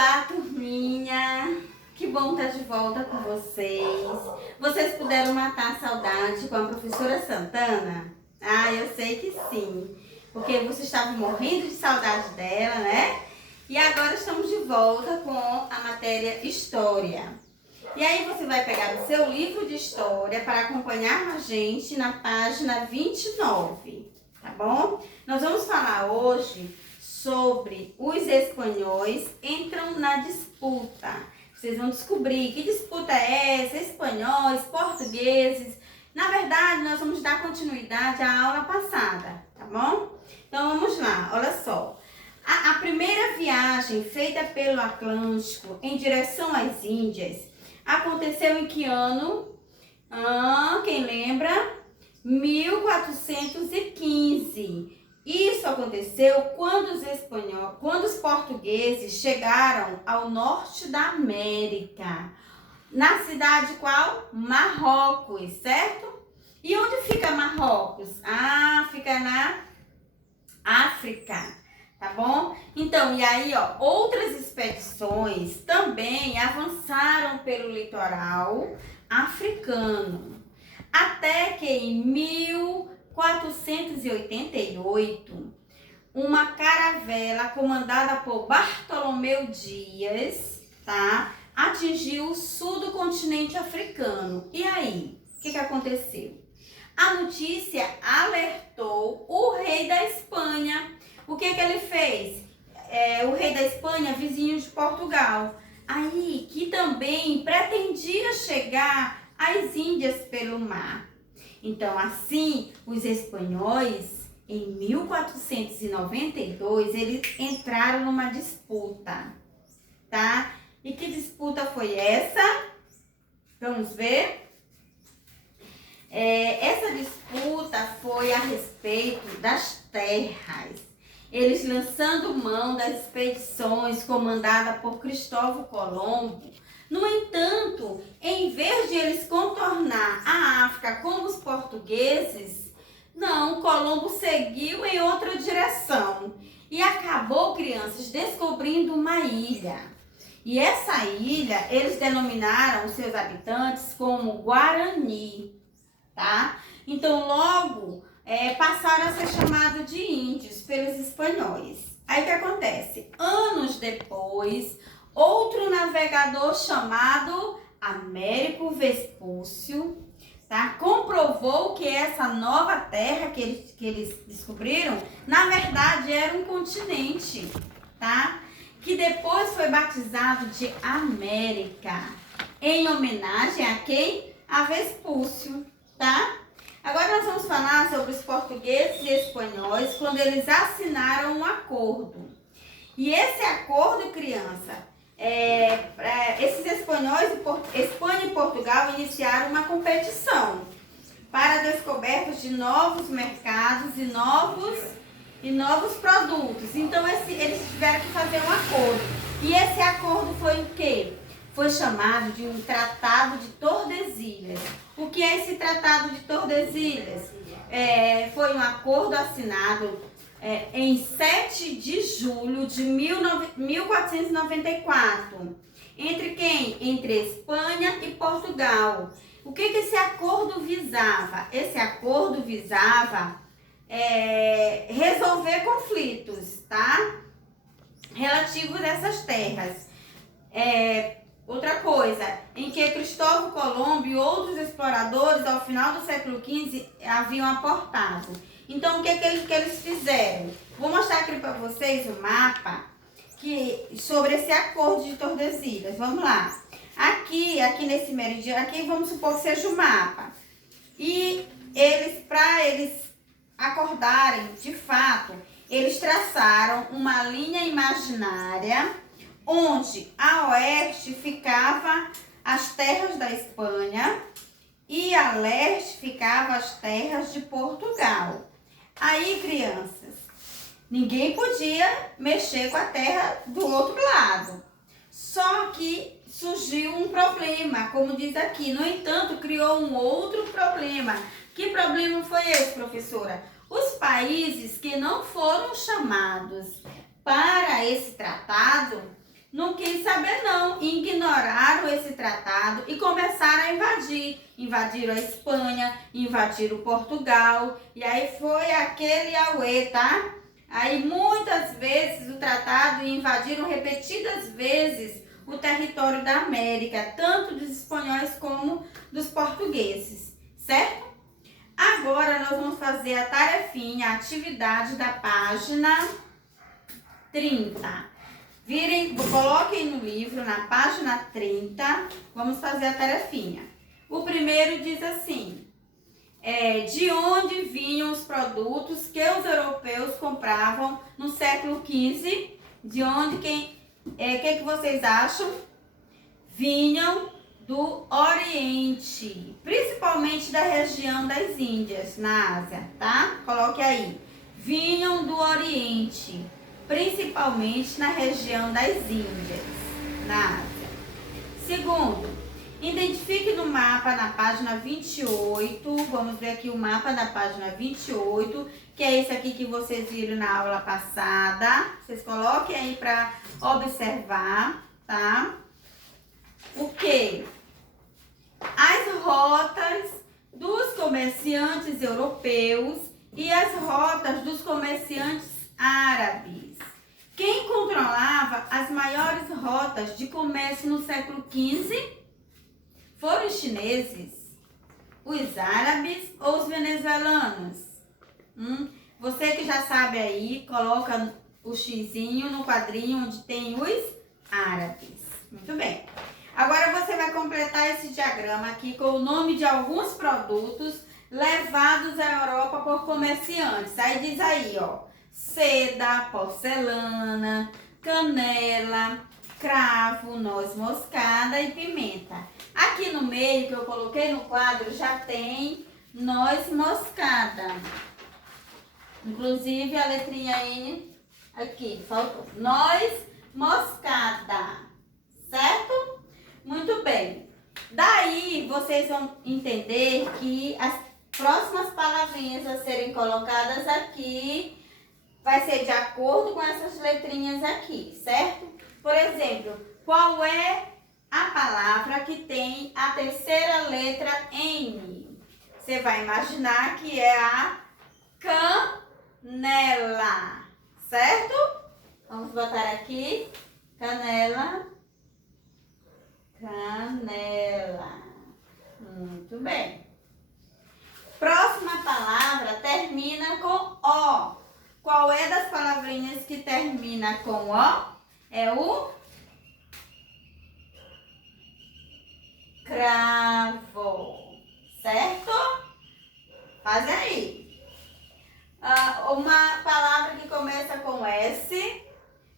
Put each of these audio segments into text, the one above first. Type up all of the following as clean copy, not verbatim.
Olá, turminha! Que bom estar de volta com vocês. Vocês puderam matar a saudade com a professora Santana? Ah, eu sei que sim, porque vocês estavam morrendo de saudade dela, né? E agora estamos de volta com a matéria História. E aí você vai pegar o seu livro de História para acompanhar a gente na página 29, tá bom? Nós vamos falar hoje sobre os espanhóis entram na disputa. Vocês vão descobrir que disputa é essa, espanhóis, portugueses. Na verdade, nós vamos dar continuidade à aula passada, tá bom? Então vamos lá, olha só. A primeira viagem feita pelo Atlântico em direção às Índias aconteceu em que ano? Quem lembra? 1415. Isso aconteceu quando os portugueses chegaram ao norte da América. Na cidade qual? Marrocos, certo? E onde fica Marrocos? Fica na África, tá bom? Então, e aí, outras expedições também avançaram pelo litoral africano. Até que em 1488, uma caravela comandada por Bartolomeu Dias, tá, atingiu o sul do continente africano. E aí, o que aconteceu? A notícia alertou o rei da Espanha. O que ele fez? O rei da Espanha, vizinho de Portugal, aí que também pretendia chegar às Índias pelo mar. Então, assim, os espanhóis, em 1492, eles entraram numa disputa, tá? E que disputa foi essa? Vamos ver? Essa disputa foi a respeito das terras. Eles lançando mão das expedições comandadas por Cristóvão Colombo. No entanto, em vez de eles contornar a África como os portugueses, não, Colombo seguiu em outra direção e acabou, crianças, descobrindo uma ilha. E essa ilha, eles denominaram os seus habitantes como Guarani, tá? Então, logo, passaram a ser chamados de índios pelos espanhóis. Aí o que acontece? Anos depois, outro navegador chamado Américo Vespúcio, tá, comprovou que essa nova terra que eles descobriram, na verdade era um continente, tá? Que depois foi batizado de América, em homenagem a quem? A Vespúcio, tá? Agora nós vamos falar sobre os portugueses e espanhóis quando eles assinaram um acordo. E esse acordo, criança, esses espanhóis, Espanha e Portugal iniciaram uma competição para a descoberta de novos mercados e novos produtos. Então, eles tiveram que fazer um acordo. E esse acordo foi o quê? Foi chamado de um Tratado de Tordesilhas. O que é esse Tratado de Tordesilhas? Foi um acordo assinado em 7 de julho de 1494. Entre quem? Entre Espanha e Portugal. O que esse acordo visava? Esse acordo visava resolver conflitos, tá? Relativos a essas terras. Outra coisa, em que Cristóvão Colombo e outros exploradores, ao final do século XV, haviam aportado. Então, o que eles fizeram? Vou mostrar aqui para vocês o mapa sobre esse acordo de Tordesilhas. Vamos lá. Aqui nesse meridiano, aqui vamos supor que seja o mapa. E para eles acordarem, de fato, eles traçaram uma linha imaginária onde a oeste ficava as terras da Espanha e a leste ficava as terras de Portugal. Aí, crianças, ninguém podia mexer com a terra do outro lado. Só que surgiu um problema, como diz aqui. No entanto, criou um outro problema. Que problema foi esse, professora? Os países que não foram chamados para esse tratado não quis saber não, ignoraram esse tratado e começaram a invadir. Invadiram a Espanha, invadiram Portugal, e aí foi aquele auê, tá? Aí muitas vezes o tratado invadiram repetidas vezes o território da América, tanto dos espanhóis como dos portugueses, certo? Agora nós vamos fazer a tarefinha, a atividade da página 30. Coloquem no livro, na página 30, vamos fazer a tarefinha. O primeiro diz assim, de onde vinham os produtos que os europeus compravam no século XV? De onde, que vocês acham? Vinham do Oriente, principalmente da região das Índias, na Ásia, tá? Coloque aí. Vinham do Oriente, principalmente na região das Índias, na Ásia. Segundo, identifique no mapa na página 28, vamos ver aqui o mapa da página 28, que é esse aqui que vocês viram na aula passada. Vocês coloquem aí para observar, tá? O que? As rotas dos comerciantes europeus e as rotas dos comerciantes árabes. Quem controlava as maiores rotas de comércio no século XV foram os chineses, os árabes ou os venezuelanos? Você que já sabe aí, coloca o xizinho no quadrinho onde tem os árabes. Muito bem. Agora você vai completar esse diagrama aqui com o nome de alguns produtos levados à Europa por comerciantes. Aí diz aí, ó, seda, porcelana, canela, cravo, noz moscada e pimenta. Aqui no meio que eu coloquei no quadro já tem noz moscada. Inclusive a letrinha N aqui, faltou. Noz moscada, certo? Muito bem. Daí vocês vão entender que as próximas palavrinhas a serem colocadas aqui vai ser de acordo com essas letrinhas aqui, certo? Por exemplo, qual é a palavra que tem a terceira letra N? Você vai imaginar que é a canela, certo? Vamos botar aqui, canela. Canela. Muito bem. Próxima palavra termina com O. Qual é das palavrinhas que termina com O? É o cravo. Certo? Faz aí. Uma palavra que começa com S.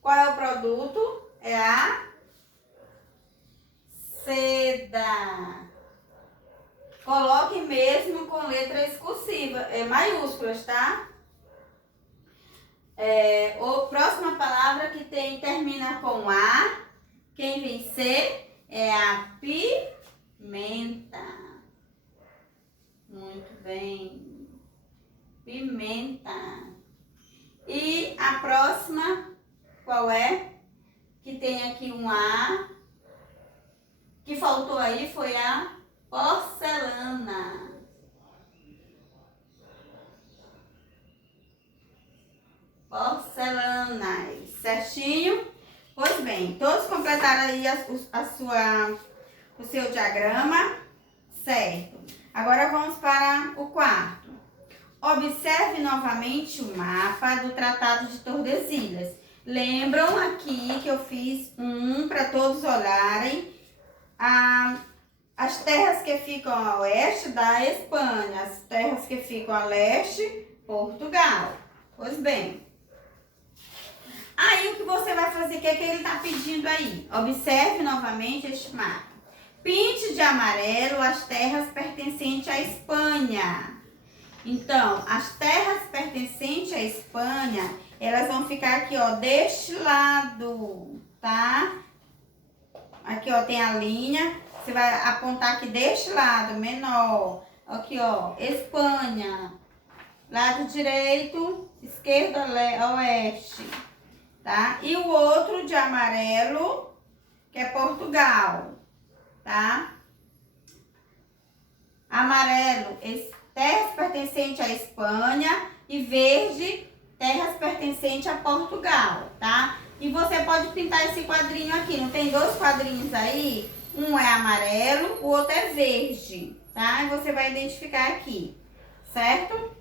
Qual é o produto? É a seda. Coloque mesmo com letras cursivas, maiúsculas, tá? A próxima palavra que termina com A, quem vem ser, é a pimenta. Muito bem. Pimenta. E a próxima, qual é? Que tem aqui um A. Que faltou aí foi a porcelana. Porcelanas, certinho? Pois bem, todos completaram aí o seu diagrama, certo? Agora vamos para o quarto. Observe novamente o mapa do Tratado de Tordesilhas. Lembram aqui que eu fiz para todos olharem. As terras que ficam a oeste da Espanha, as terras que ficam a leste, Portugal. Pois bem, aí o que você vai fazer, o que ele está pedindo aí? Observe novamente este mapa. Pinte de amarelo as terras pertencentes à Espanha. Então, as terras pertencentes à Espanha, elas vão ficar aqui, ó, deste lado, tá? Aqui, ó, tem a linha. Você vai apontar aqui deste lado, menor. Aqui, ó, Espanha. Lado direito, esquerda, oeste. tá? E o outro de amarelo, que é Portugal, tá? Amarelo, terras pertencentes à Espanha, e verde, terras pertencentes a Portugal, tá? E você pode pintar esse quadrinho aqui, não tem dois quadrinhos aí? Um é amarelo, o outro é verde, tá? E você vai identificar aqui, certo?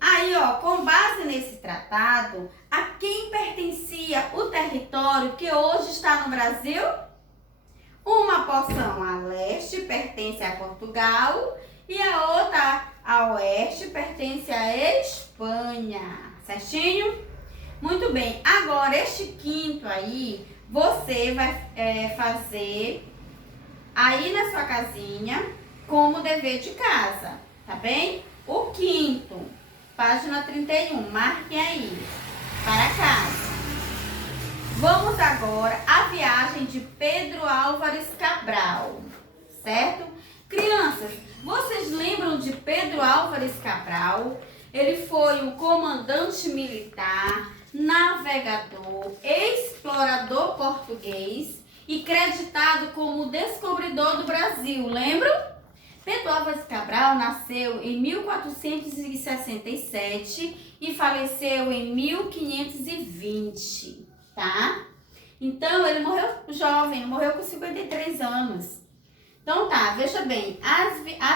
Aí, ó, com base nesse tratado, a quem pertencia o território que hoje está no Brasil? Uma porção a leste pertence a Portugal e a outra a oeste pertence à Espanha, certinho? Muito bem, agora este quinto aí, você vai fazer aí na sua casinha como dever de casa, tá bem? O quinto, página 31, marque aí, para casa. Vamos agora à viagem de Pedro Álvares Cabral, certo? Crianças, vocês lembram de Pedro Álvares Cabral? Ele foi um comandante militar, navegador, explorador português e creditado como descobridor do Brasil, lembram? Pedro Álvares Cabral nasceu em 1467 e faleceu em 1520, tá? Então, ele morreu jovem, ele morreu com 53 anos. Então tá, veja bem, a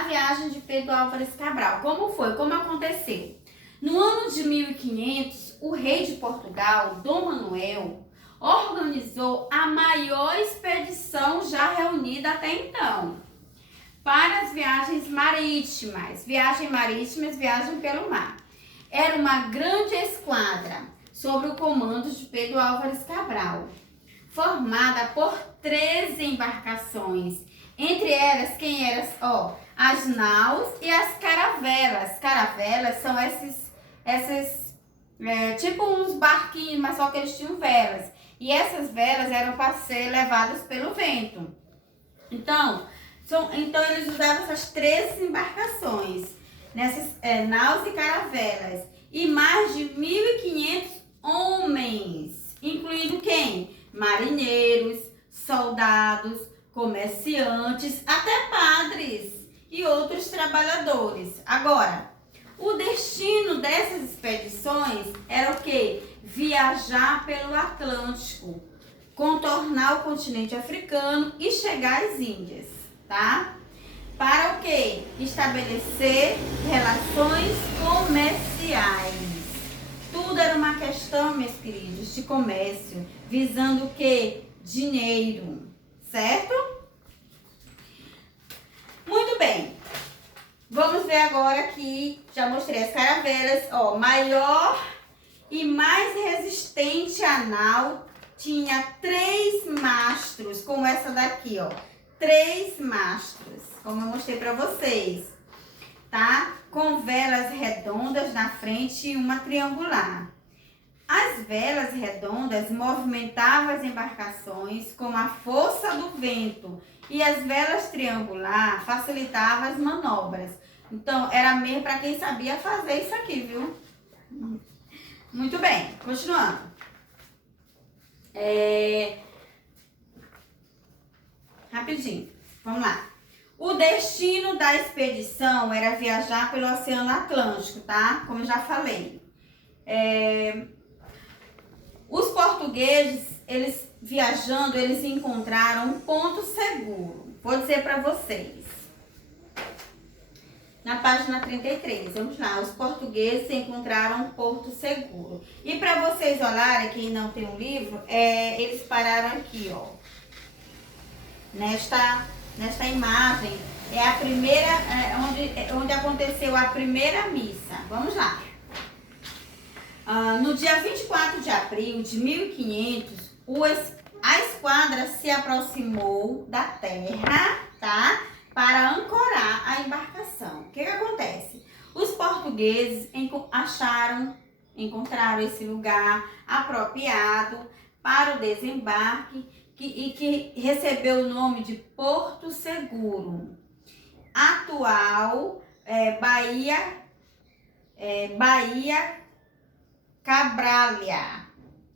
viagem de Pedro Álvares Cabral, como foi, como aconteceu? No ano de 1500, o rei de Portugal, Dom Manuel, organizou a maior expedição já reunida até então para as viagens marítimas. Viagem pelo mar. Era uma grande esquadra sob o comando de Pedro Álvares Cabral, formada por 13 embarcações. Entre elas, quem eram? As naus e as caravelas. Caravelas são esses tipo uns barquinhos, mas só que eles tinham velas. E essas velas eram para ser levadas pelo vento. Então eles usavam essas 13 embarcações, nessas naus e caravelas. E mais de 1.500 homens, incluindo quem? Marinheiros, soldados, comerciantes, até padres e outros trabalhadores. Agora, o destino dessas expedições era o quê? Viajar pelo Atlântico, contornar o continente africano e chegar às Índias, tá? Para o quê? Estabelecer relações comerciais. Tudo era uma questão, meus queridos, de comércio, visando o quê? Dinheiro, certo? Muito bem. Vamos ver agora aqui, já mostrei as caravelas, maior e mais resistente a nau, tinha 3 mastros, como essa daqui, 3 mastros, como eu mostrei para vocês, tá? Com velas redondas na frente e uma triangular. As velas redondas movimentavam as embarcações com a força do vento e as velas triangular facilitavam as manobras. Então, era mesmo para quem sabia fazer isso aqui, viu? Muito bem, continuando. Rapidinho, vamos lá. O destino da expedição era viajar pelo Oceano Atlântico, tá? Como eu já falei. Os portugueses, eles viajando, eles encontraram um ponto seguro. Vou dizer para vocês. Na página 33, vamos lá. Os portugueses encontraram um porto seguro. E para vocês olharem, quem não tem um livro, eles pararam aqui, Nesta imagem, é a primeira, onde aconteceu a primeira missa. Vamos lá. No dia 24 de abril de 1500, a esquadra se aproximou da terra, tá? Para ancorar a embarcação. O que acontece? Os portugueses encontraram esse lugar apropriado para o desembarque que recebeu o nome de Porto Seguro. Atual Bahia Cabralha,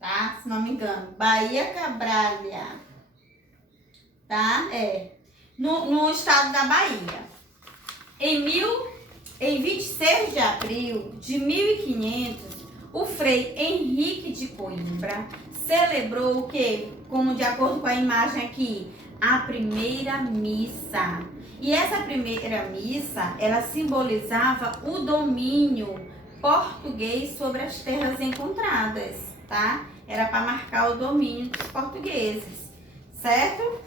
tá? Se não me engano. Bahia Cabralha, tá? No estado da Bahia. Em 26 de abril de 1500, o Frei Henrique de Coimbra celebrou o quê? Como de acordo com a imagem aqui, a primeira missa. E essa primeira missa, ela simbolizava o domínio português sobre as terras encontradas, tá? Era para marcar o domínio dos portugueses, certo?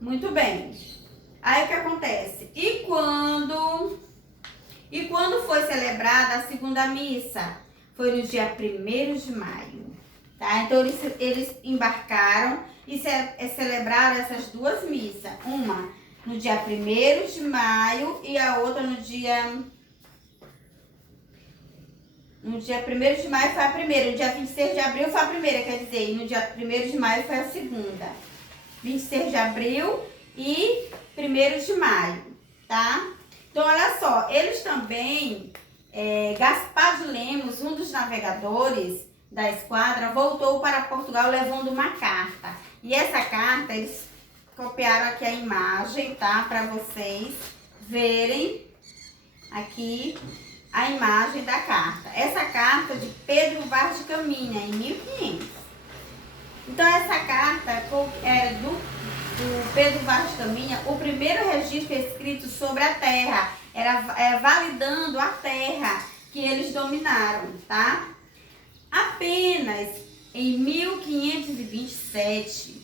Muito bem. Aí o que acontece? E quando foi celebrada a segunda missa? Foi no dia 1º de maio, tá? Então eles embarcaram e celebraram essas duas missas. Uma no dia 1º de maio e a outra no dia 1º de maio foi a primeira, no dia 26 de abril foi a primeira, quer dizer, e no dia 1º de maio foi a segunda. 26 de abril e 1º de maio, tá? Então, olha só, eles também, Gaspar de Lemos, um dos navegadores da esquadra, voltou para Portugal levando uma carta. E essa carta, eles copiaram aqui a imagem, tá? Para vocês verem aqui a imagem da carta. Essa carta de Pedro Vaz de Caminha, em 1500. Então, essa carta era do Pedro Vaz de Caminha, o primeiro registro escrito sobre a terra, era validando a terra que eles dominaram, tá? Apenas em 1527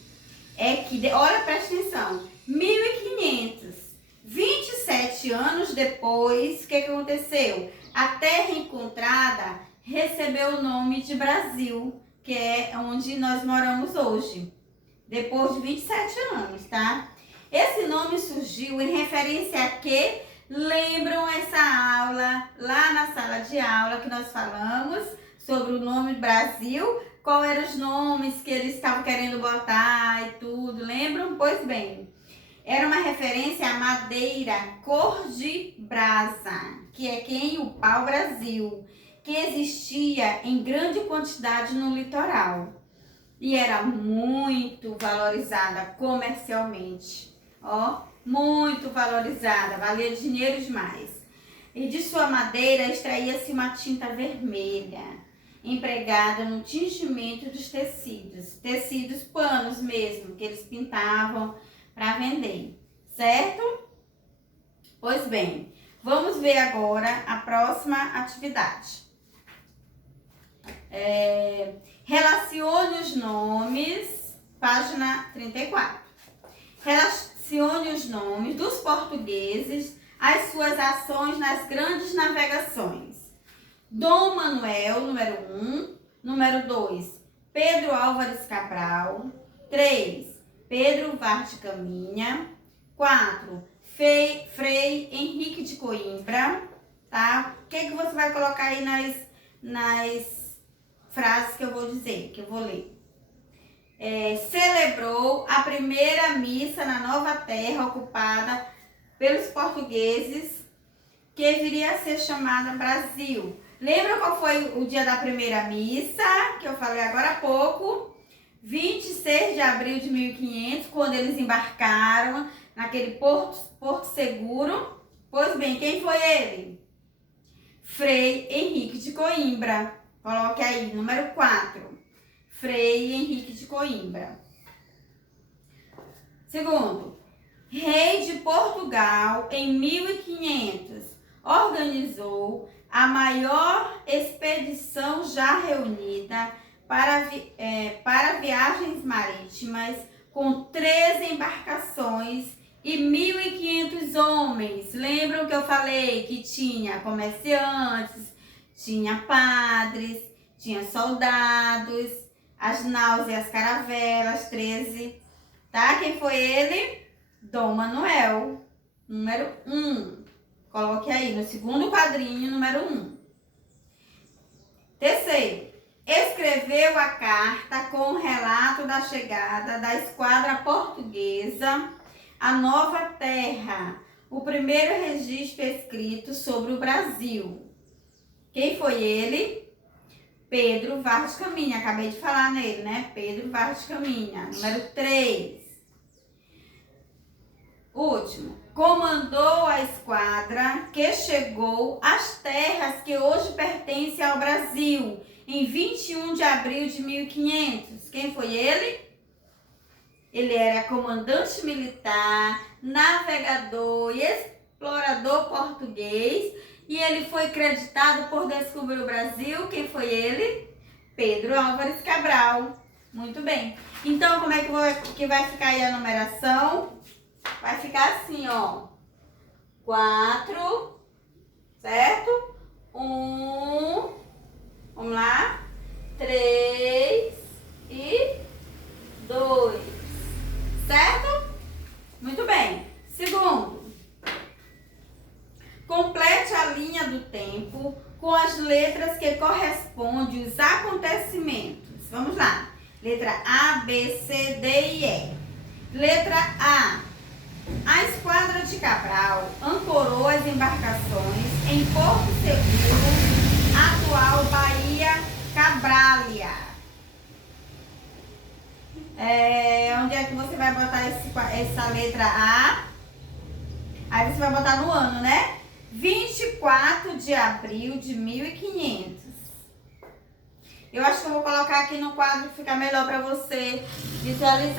olha, presta atenção, 1500, 27 anos depois, o que aconteceu? A terra encontrada recebeu o nome de Brasil, que é onde nós moramos hoje. Depois de 27 anos, tá? Esse nome surgiu em referência a quê? Lembram essa aula lá na sala de aula que nós falamos sobre o nome Brasil? Qual eram os nomes que eles estavam querendo botar e tudo? Lembram? Pois bem, era uma referência à madeira cor de brasa, que é quem? O pau-brasil, que existia em grande quantidade no litoral. E era muito valorizada comercialmente, ó, muito valorizada, valia dinheiro demais. E de sua madeira extraía-se uma tinta vermelha, empregada no tingimento dos tecidos panos mesmo, que eles pintavam para vender, certo? Pois bem, vamos ver agora a próxima atividade. Relacione os nomes, página 34. Relacione os nomes dos portugueses às suas ações nas grandes navegações. Dom Manuel, número 1. Número 2, Pedro Álvares Cabral. 3, Pedro Vaz de Caminha. 4, Frei Henrique de Coimbra. Tá? O que você vai colocar aí nas frases que eu vou dizer, que eu vou ler? Celebrou a primeira missa na nova terra ocupada pelos portugueses, que viria a ser chamada Brasil. Lembra qual foi o dia da primeira missa, que eu falei agora há pouco? 26 de abril de 1500, quando eles embarcaram naquele porto seguro. Pois bem, quem foi ele? Frei Henrique de Coimbra. Coloque aí, número 4. Frei Henrique de Coimbra. Segundo, rei de Portugal, em 1500, organizou a maior expedição já reunida para viagens marítimas, com 13 embarcações e 1.500 homens. Lembram que eu falei que tinha comerciantes, tinha padres, tinha soldados, as naus e as caravelas, 13, tá? Quem foi ele? Dom Manuel, número 1. Coloque aí no segundo quadrinho, número 1. Terceiro, escreveu a carta com o relato da chegada da esquadra portuguesa à nova terra, o primeiro registro escrito sobre o Brasil. Quem foi ele? Pedro Vargas Caminha, acabei de falar nele, né? Pedro Vargas Caminha. Número 3. Último. Comandou a esquadra que chegou às terras que hoje pertencem ao Brasil, em 21 de abril de 1500. Quem foi ele? Ele era comandante militar, navegador e explorador português, e ele foi creditado por descobrir o Brasil. Quem foi ele? Pedro Álvares Cabral. Muito bem. Então, como é que vai ficar aí a numeração? Vai ficar assim, ó. 4, certo? 1, vamos lá. 3 e 2, certo? Muito bem. Segundo, complete a linha do tempo com as letras que correspondem aos acontecimentos. Vamos lá. Letra A, B, C, D e E. Letra A. A esquadra de Cabral ancorou as embarcações em Porto Seguro, atual Bahia Cabralha. Onde é que você vai botar essa letra A? Aí você vai botar no ano, né? 24 de abril de 1500. Eu acho que eu vou colocar aqui no quadro que fica melhor para você visualizar.